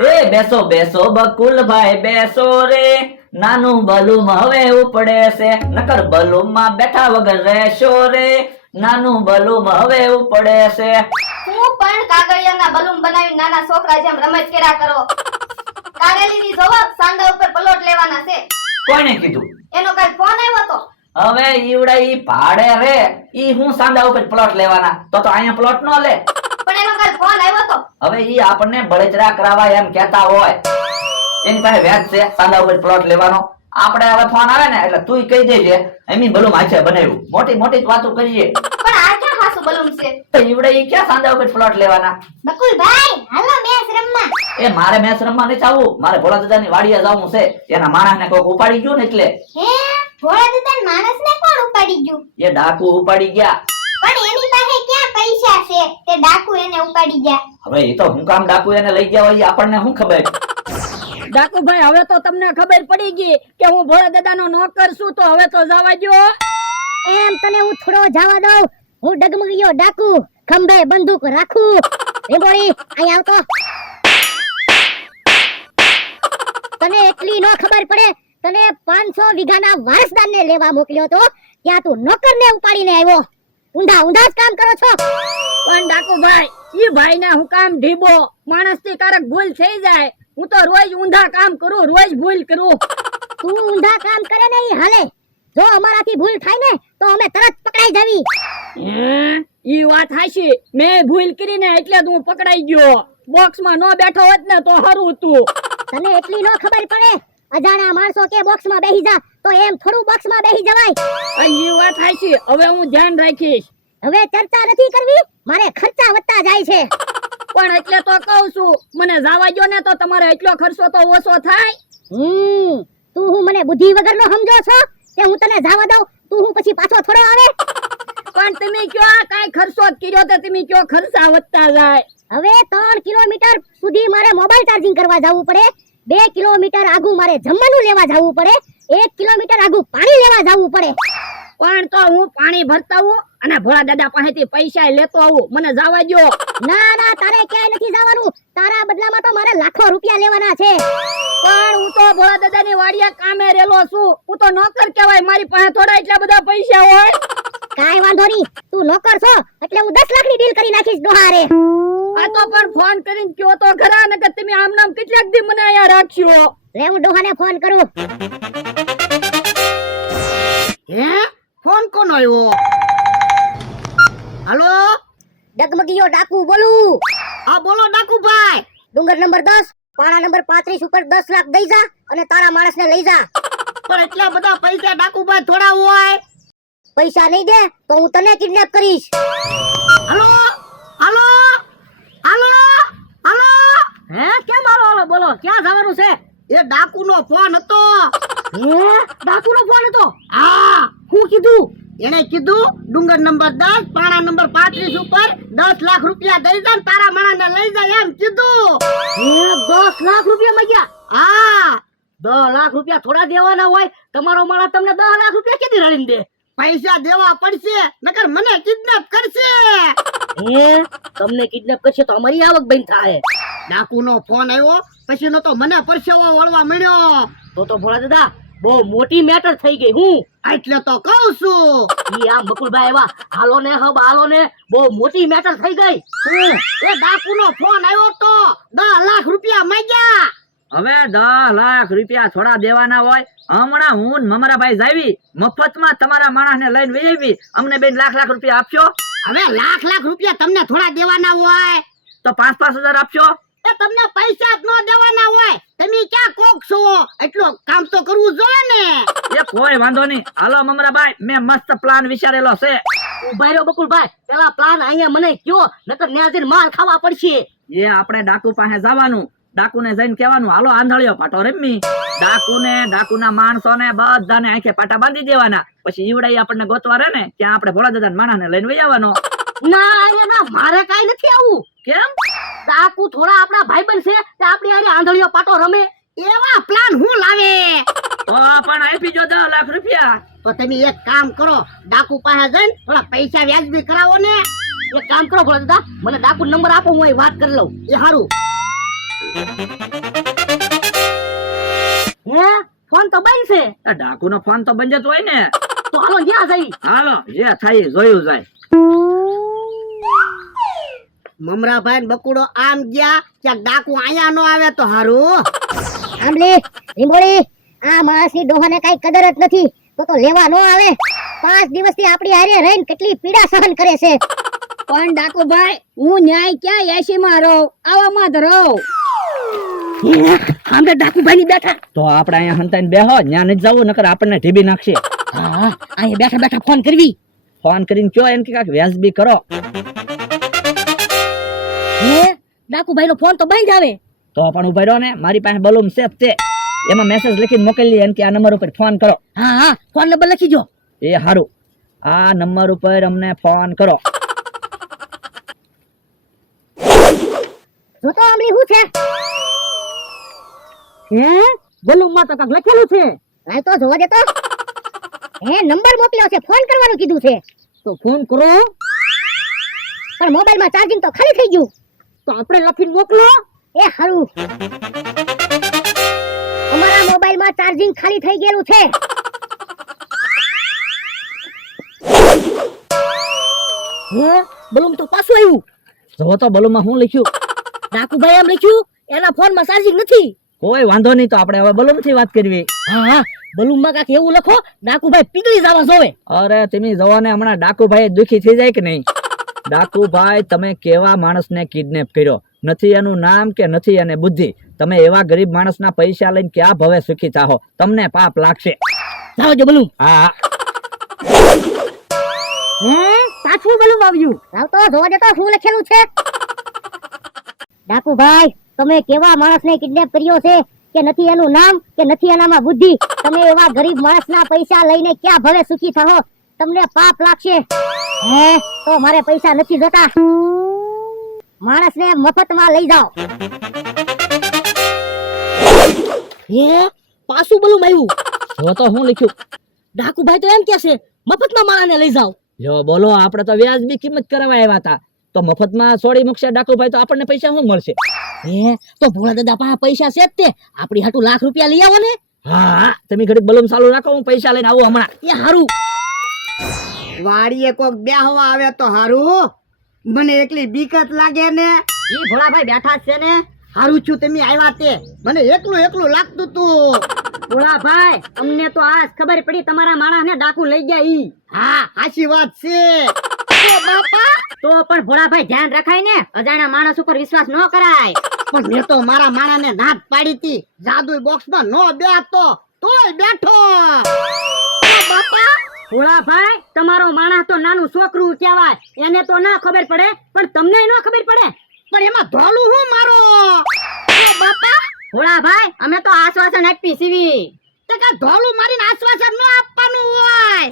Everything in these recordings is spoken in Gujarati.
એ બેસો બેસો બકુલભાઈ બેસો રે, નાનું બલૂમ હવે ઉપડે છે, નકર બલૂમ માં બેઠા વગર રહેશો રે, નાનું બલૂમ હવે ઉપડે છે. હું પણ કાગળિયાના બલૂન બનાવી નાના છોકરા જેમ રમત કર્યા કરો. કારેલીની જોવો સાંડા ઉપર પલોટ લેવાના છે. કોણે કીધું? એનો કાલ ફોન આવ્યો તો. હવે ઈવડા ઈ ભાડે રે, ઈ હું સાંદા ઉપર પ્લોટ લેવાના, તો અહીંયા પ્લોટ નો લે. પણ એનો કાલ ફોન આવ્યો તો. હવે ઈ આપણને બળતરા કરાવવા એમ કહેતા હોય, એની પાસે વ્યાજ છે સાંદા ઉપર પ્લોટ લેવાનો. આપણે હવે ફોન આવે ને એટલે તુંય કહી દેજે એમની બલૂમ હાથે બનાવ્યું, મોટી મોટી વાતો કરીએ. પણ આ ક્યાં હાસુ બલૂન છે? ઈવડે ઈ ક્યાં સાંદા ઉપર પ્લોટ લેવાના? બકુલભાઈ હાલો મેચ રમવા. એ મારે મેચ રમવા નથી આવવું, મારે ભોળા દાદાની વાડીએ જવું છે. એના માણસને કોક ઉપાડી ગયું ને એટલે. હે ભોળા દાદા માણસને કોણ ઉપાડી ગયું? એ ડાકુ ઉપાડી ગયા. પણ એની પાસે ક્યાં પૈસા છે તે ડાકુ એને ઉપાડી ગયા? હવે એ તો હું કામ ડાકુ એને લઈ ગયા હોય આપણને શું ખબર. ડાકુભાઈ હવે તો તમને ખબર પડી ગઈ કે હું ભોળા દાદાનો નોકર છું, તો હવે તો જવા દ્યો. એમ તને હું થોડો જવા દઉં? હું ડગમગીયો ડાકુ, ખંભે બંદૂક રાખું. રેબોડી અહીં આવતો. તને એટલી નો ખબર પડે, તને 500 વીઘાના વારસદારને લેવા મોકલ્યો તો, ત્યાં તું નોકરને ઉપાડીને આવ્યો. ઊંધા ઊંધા જ કામ કરો છો. પણ ડાકુભાઈ ઈ ભાઈને હું કામ ઢીબો, માણસથી કારક ભૂલ થઈ જાય. હું તો રોજ ઊંધા કામ કરું, રોજ ભૂલ કરું. તું ઊંધા કામ કરે ને ઈ હાલે. જો અમારાથી ભૂલ થાય ને તો અમે તરત પકડાઈ જાવી. ઈ વાત હાચી, મેં ભૂલ કરીને એટલે જ હું પકડાઈ ગયો. બોક્સમાં નો બેઠો હોત ને તો હારું હતું. તને એટલી નો ખબર પડે, અજાણ્યા માણસો કે બોક્સમાં બેહી જા, તો એમ થોડું બોક્સમાં બેહી જવાય. ઈ વાત હાચી, હવે હું ધ્યાન રાખીશ. હવે ચર્ચા નથી કરવી, મારે ખર્ચા વધતા જાય છે. પણ એટલે તો કહું છું, મને જવા દ્યો ને તો તમારે એટલો ખર્ચો તો ઓછો થાય. તું હું મને બુદ્ધિ વગરનો સમજો છો કે હું તને જવા દઉં? તું હું પછી પાછો થોડો આવે? પણ તમે કયો આ કાઈ ખર્ચો જ કર્યો તો તમે કયો ખર્ચા વધતા જાય. હવે 3 કિલોમીટર સુધી મારે મોબાઈલ ચાર્જિંગ કરવા જવું પડે, 2 કિલોમીટર આગુ મારે જમવાનું લેવા જવું પડે, 1 કિલોમીટર આગુ પાણી લેવા જવું પડે. પણ તો હું પાણી ભરતા આવું અને ભોળા દાદા પાસેથી પૈસા લેતો આવું, મને જવા દ્યો. ના ના, તારે ક્યાંય નથી જવાનું. તારા બદલામાં તો મારે લાખો રૂપિયા લેવાના છે. પણ હું તો ભોળા દાદાની વાડીએ કામે રેલો છું, હું તો નોકર કહેવાય, મારી પાસે થોડા એટલા બધા પૈસા હોય. કાઈ વાંધો નહીં, તું નોકર છો એટલે હું 10 લાખની ડીલ કરી નાખીશ ડોહારે. આ તો પણ ફોન કરીને કયો તો ખરા, નકર તમે આમ નામ કેટલાક દી મને અહીંયા રાખ્યો. લે હું ડોહાને ફોન કરું. હે ફોન કોનો આવ્યો? હાલો, ડગમગીયો ડાકુ બોલું. હા બોલો ડાકુભાઈ. ડુંગર નંબર 10 પાણા નંબર 35 ઉપર 10 લાખ દઈ જા અને તારા માણસને લઈ જા. પણ એટલા બધા પૈસા ડાકુભાઈ થોડા હોય. પૈસા નહીં દે તો હું તને કિડનેપ કરીશ. હાલો હાલો હાલો હાલો. હે કેમ હાલો હાલો બોલો, ક્યાં જવાનું છે? એ ડાકુનો ફોન હતો. હે ડાકુનો ફોન હતો? હા, શું કીધું? એને કીધું ડુંગર નંબર 10 પાણા નંબર 35 ઉપર 10 લાખ રૂપિયા દઈ જા, તારા માણસને લઈ જા એમ કીધું. હે 10 લાખ રૂપિયા માંગ્યા? હા, 10 લાખ રૂપિયા થોડા દેવાના હોય? તમારો માણસ તમને 10 લાખ રૂપિયા કેદી રળીને દે? પૈસા દેવા પડશે નકર મને કિડનેપ કરશે. હે તમને કિડનેપ કરશે તો અમારી આવક બંધ થાય. ડાકુનો ફોન આવ્યો પછી નો તો મને પરસેવો વળવા મળ્યો. તો ભોળા દાદા બહુ મોટી મેટર થઈ ગઈ. હું એટલે તો કહું છું. ઈ આમ બકુલભાઈ આવ્યા, હાલો ને હબ હાલો ને, બહુ મોટી મેટર થઈ ગઈ. એ ડાકુનો ફોન આવ્યો તો 10 લાખ રૂપિયા માંગ્યા. હવે 10 લાખ રૂપિયા થોડા દેવાના હોય? હમણાં હું મમરાભાઈ જાવી મફતમાં તમારા માણસને લઈને વહી આવી, અમને બેન લાખ રૂપિયા આપશો? હવે લાખ રૂપિયા તમને થોડા દેવાના હોય? તો 5,000 આપશો? એ તમને પૈસા જ ન દેવાના હોય. તમે ક્યાં કોક છો? એટલું કામ તો કરવું જોઈએ ને. એ કોઈ વાંધો નહીં, હાલો મમરાભાઈ, મેં મસ્ત પ્લાન વિચારેલો છે. ઉભા રહ્યો બકુલભાઈ, પેલા પ્લાન અહીંયા મને કયો, નકર ન્યા જઈને માર ખાવા પડશે. એ આપણે ડાકુ પાસે જવાનું, ડાકુને જઈને કહેવાનું હાલો આંધળિયો પાટો રમી. ડાકુના માણસોને બધાને આંખે પાટા બાંધી દેવાના, પછી ઈવડાઈ આપણને ગોતવા રહે ને ત્યાં આપણે ભોળા દાદા માણસને લઈને વહી આવવાનો. ના મારે કઈ નથી આવું. કેમ? ડાકુ થોડા આપણા ભાઈબંધ છે, તે આપણી હારે આંધળિયો પાટો રમે. એવા પ્લાન હું લાવે? તો પણ આપી જો 10 લાખ રૂપિયા. તો તમે એક કામ કરો, ડાકુ પાસે જઈને થોડા પૈસા વ્યાજબી કરાવો ને. એક કામ કરો ભોળા દાદા, મને ડાકુ નંબર આપો, હું અહીં વાત કરી લઉં. એ હારું. હે ફોન તો બંધ છે. આ ડાકુનો ફોન તો બંધ જ હોય ને. તો હાલો જ્યાં જઈ. હાલો જે થાય એ જોયું જાય. મમરાભાઈ ને બકુડો આમ ગયા ક્યાંક ડાકુ આયા નો આવે તો હારું. આંબલી લીંબોળી આ માણસની ડોહાને કઈ કદર જ નથી તો લેવા નો આવે. 5 દિવસથી આપણી હારે રહીને કેટલી પીડા સહન કરે છે. પણ ડાકુભાઈ હું ન્યાય ક્યાં એસી માં રહું, આવામાં જ રહું. આમે ડાકુભાઈ ની બેઠા. તો આપણે અહીંયા હંતાઈને બેહો, ન્યા નથી જવું નકર આપણને ઢીબી નાખશે. હા અહીંયા બેઠા બેઠા ફોન કરવી. ફોન કરીને કયો એમ કે કાંઈક વ્યાજબી કરો. હે ડાકુભાઈ નો ફોન તો બંધ આવે. તો પણ ઉભા રહ્યો ને, મારી પાસે બલૂમ છે જ તે. એમાં મેસેજ લખીને મોકલી એમ કે આ નંબર ઉપર ફોન કરો. હા હા ફોન નંબર લખી જો. એ હારું, આ નંબર ઉપર અમને ફોન કરો. જો તો આંબલી શું છે? હે બલૂમ માં તો કાંઈક લખેલું છે. લાય તો જોવા દે તો. હે નંબર મોકલ્યો છે, ફોન કરવાનું કીધું છે. તો ફોન કરો. પણ મોબાઈલ માં ચાર્જિંગ તો ખાલી થઈ ગયું. તો આપણે લખીને મોકલો. એ હારું. અમારા મોબાઈલ માં ચાર્જિંગ ખાલી થઈ ગયેલું છે. હે બલૂમ તો પાછું આવ્યું. જો તો બલૂમમાં શું લખ્યું. ડાકુભાઈ એમ લખ્યું એના ફોન માં ચાર્જિંગ નથી. કોઈ વાંધો નહીં, તો આપણે હવે બલૂમથી વાત કરવી. હા હા બલૂમ માં કાંઈક એવું લખો ડાકુભાઈ પીગળી જવા જોવે. અરે તમે જવો ને, હમણાં ડાકુભાઈ દુખી થઈ જાય કે નહીં. ડાકુભાઈ તમે કેવા માણસને કિડનેપ કર્યો, નથી એનું નામ કે નથી એને બુદ્ધિ. તમે એવા ગરીબ માણસના પૈસા લઈને ક્યાં ભવે સુખી થાહો, તમને પાપ લાગશે. જાઓ જો બલૂમ. હા હે પાછું બલૂમ આવ્યું. લાવ તો જોવા દે તો શું લખેલું છે. ડાકુભાઈ તમે કેવા માણસને કિડનેપ કર્યો છે કે નથી એનું નામ કે નથી એનામાં બુદ્ધિ. તમે એવા ગરીબ માણસના પૈસા લઈને ક્યાં ભવે સુખી થાઓ, તમને પાપ લાગશે. હે તો મારે પૈસા નથી જોતા, માણસને મફતમાં લઈ જાઓ. હે પાછું બલૂમ આવ્યું. જો તો શું લખ્યું. ડાકુભાઈ તો એમ કે છે મફતમાં માણાને લઈ જાઓ. જો બોલો, આપણે તો વ્યાજબી કિંમત કરવા આવ્યા હતા, તો મફતમાં છોડી મૂકશે ડાકુભાઈ, તો આપણને પૈસા શું મળશે. હે તો ભોળા દાદા પાસે પૈસા છે જ તે, આપણી હાટુ લાખ રૂપિયા લઈ આવો ને. હા તમે ઘડીક બલૂમ ચાલુ રાખો, હું પૈસા લઈને આવું હમણાં. એ હારું. વાડીએ કોક બેહવા આવે તો હારું. મને એકલી બીક જ લાગે ને. ઈ ભોળાભાઈ બેઠા જ છે ને. હારું છું તમે આવ્યા તે, મને એકલું એકલું લાગતું તું. ભોળાભાઈ અમને તો આજ ખબર પડી તમારા માણસને ડાકુ લઈ ગયા ઈ. હા સાચી વાત છે. તો બાપા તો પણ ભોળાભાઈ ધ્યાન રખાય ને, અજાણ્યા માણસ ઉપર વિશ્વાસ ન કરાય. પણ મેં તો મારા માણાને નાત પાડી હતી, જાદુ બોક્સમાં નો બેઠતો તોય બેઠો. તો બાપા ભોળાભાઈ તમારો માણસ તો નાનું છોકરું કહેવાય, એને તો ના ખબર પડે પણ તમને ન ખબર પડે. પણ એમાં ધોલું હું મારો. તો બાપા ભોળાભાઈ અમે તો આશ્વાસન આપી સીવી. તે કા ધોલું મારીને આશ્વાસન ન આપવાનું હોય.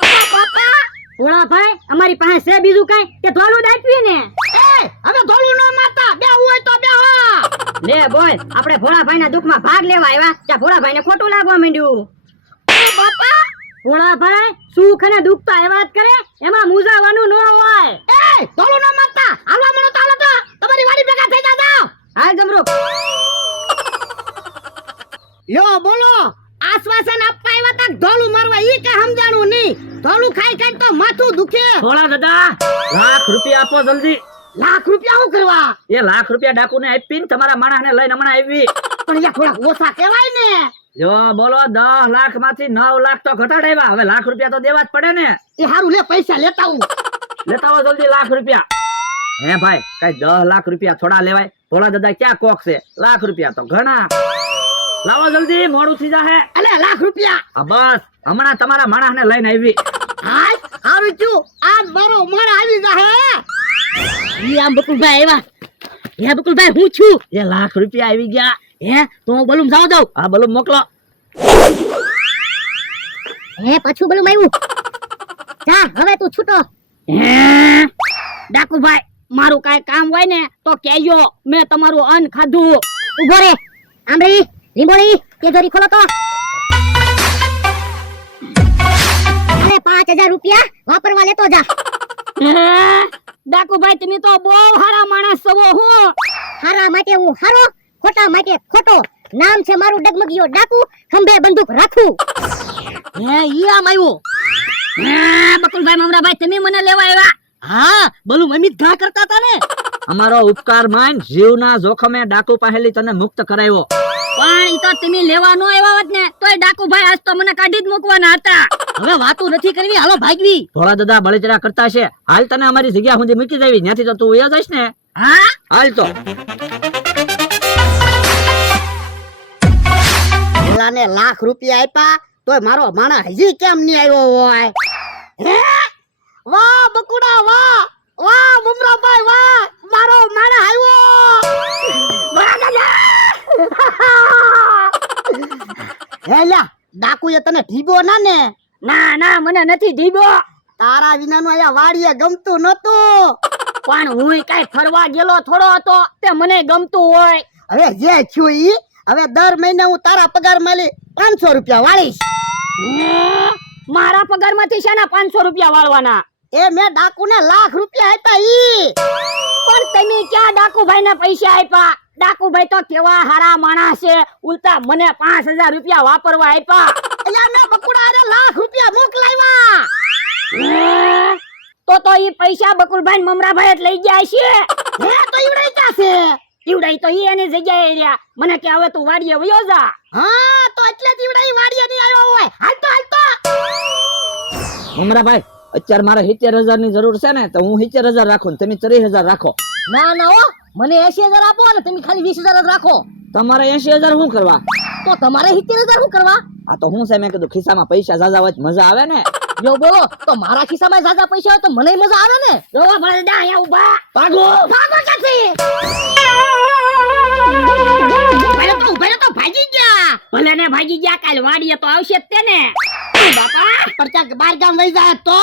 તો બાપા ભોળાભાઈ અમારી પાસે છે બીજું કઈ કે ધોલું જ આપવી ને. એ હવે ધોલું ન મારતા, બેહવું હોય તો બેહો. લે બોલ, આપણે ભોળાભાઈના દુઃખમાં ભાગ લેવા આવ્યા ત્યાં ભોળાભાઈને ખોટું લાગવા માંડ્યું. તો બાપા ભોળાભાઈ સુખ અને દુઃખ તો એવા જ કરે, એમાં મૂંઝાવાનું ન હોય. એ ધોલું ન મારતા, હાલવા મળો તો હાલો તો, તમારી વાડી ભેગા થઈ જાઓ. હાલ જમરૂક. યો બોલો, આશ્વાસન આપવા આવ્યા તા ધોલું મારવા, ઈ કઈ સમજાણું નહીં. ધોલું ખાઈ ખાઈ તો માથું દુખે. થોડા દાદા, લાખ રૂપિયા આપો જલ્દી. લાખ રૂપિયા શું કરવા? એ લાખ રૂપિયા ડાકુને આપીને તમારા માણસને લઈને હમણાં આવી. પણ યા થોડા ઓછા કહેવાય ને. જો બોલો, 10 લાખ માંથી 9 લાખ તો ઘટાડાવ્યા, હવે લાખ રૂપિયા તો દેવા જ પડે ને. એ હારું લે, પૈસા લેતા આવું. લેતા આવો જલ્દી લાખ રૂપિયા. હે ભાઈ, કઈ 10 લાખ રૂપિયા થોડા લેવાય? ભોળા દાદા ક્યાં કોક છે, લાખ રૂપિયા તો ઘણા. લાવો જલ્દી, મોડું થઈ જાહે. અલે લાખ રૂપિયા. હા બસ, હમણાં તમારા માણસને લઈને આવી. હાય હારું છું, આજ મારો મણ આવી જાહે. ઈ આમ બકુલભાઈ આવ્યા. હે બકુલભાઈ હું છું. એ લાખ રૂપિયા આવી ગયા. હે તો હું બલૂમ જાવ દઉં. હા બલૂમ મોકલો. હે પાછું બલૂમ આવ્યું. જા હવે તું છૂટો. હે ડાકુભાઈ મારું કાઈ કામ હોય ને તો કહેજો, મેં તમારું અન્ન ખાધું. ઉભો રે. આંબળી લીંબોળી તિજોરી ખોલો તો. અરે 5000 રૂપિયા વાપરવા લેતો જા. હે ડાકુભાઈ તમે તો બહુ સારા માણસ છો. હું હારા માટે હું હારો, ખોટા માટે ખોટો. નામ છે મારું ડગમગિયો ડાકુ, ખંભે બંદૂક રાખું. હે ઈ આમ આવ્યો. હા બકુલભાઈ મમરાભાઈ તમે મને લેવા આવ્યા. હા બોલું મમ્મી ઘા કરતા હતા ને. અમારો ઉપકાર માન જીવના જોખમે ડાકુ પાસેથી તને મુક્ત કરાવ્યો. પણ ઈ તો તમે લેવા નો આવ્યા હોત ને તોય ડાકુભાઈ આજ તો મને કાઢી જ મૂકવાના હતા. હવે વાતો નથી કરવી, હાલો ભાગવી. ભોળા દાદા બળેચરા કરતા છે. હાલ તને અમારી જગ્યા સુધી મૂકી જાવી, ત્યાંથી તો તું વયો જઈશ ને. હા હાલ તો પેલાને લાખ રૂપિયા આપ્યા તોય મારો માણા હજી કેમ નહીં આવ્યો હોય? હે વાહ બકુડા વાહ, વાહ મુમરાભાઈ વાહ, મારો માણા આવ્યો. વાહ દાદા. હે લ્યા ડાકુએ તને ઢીબો ના ને? ના ના મને નથી ઢીબો. તારા વિનાનું અહીંયા વાડીએ ગમતું નતું. પણ હું કઈ ફરવા ગયેલો થોડો હતો તે મને ગમતું હોય. હવે જે થયું ઈ, હવે દર મહિને હું તારા પગાર માંથી 500 રૂપિયા વાળીશ. મારા પગાર માંથી શેના 500 રૂપિયા વાળવાના? એ મેં ડાકુને લાખ રૂપિયા આપ્યા ઈ. પણ તમે ક્યાં ડાકુભાઈ ને પૈસા આપ્યા? ડાકુભાઈ તો કેવા હારા માણસ છે, ઉલટા મને 5000 રૂપિયા વાપરવા આપ્યા. અહીંયા મેં બકુડાને લાખ રૂપિયા મોકલાવ્યા. તો ઈ પૈસા બકુલભાઈ ને મમરાભાઈ જ લઈ ગયા છે. હે તો ઈવડે ક્યાં છે? ઈવડાઈ તો ઈ એની જગ્યાએ રહ્યા. મને કે હવે તું વાડીએ વયો જા. હા તો એટલે જ ઈવડે ઈ વાડીએ નહીં આવ્યો હોય. હાલ તો મમરાભાઈ અત્યારે મારે 70000 ની જરૂર છે ને, તો હું 70000 રાખું, તમે 30000 રાખો. ના ના હો, મને 80000 આપો ને તમે ખાલી 20000 જ રાખો. તમારે 80000 શું કરવા? તો તમારે 70000 શું કરવા? આ તો હું છે, મેં કીધું ખિસ્સામાં પૈસા ઝાઝા હોય તો મજા આવે ને. જો બોલો તો મારા ખિસ્સામાં જાજા પૈસા હોય તો મને મજા આવે ને. જો ભરદા અહીંયા ઊભા. ભાગો ભાગો ક્યાંથી? ઉભા તો ભાગી ગયા. ભલે ને ભાગી ગયા, કાલ વાડીએ તો આવશે જ તે ને. બાપા પડતા બાર ગામ વહી જાય તો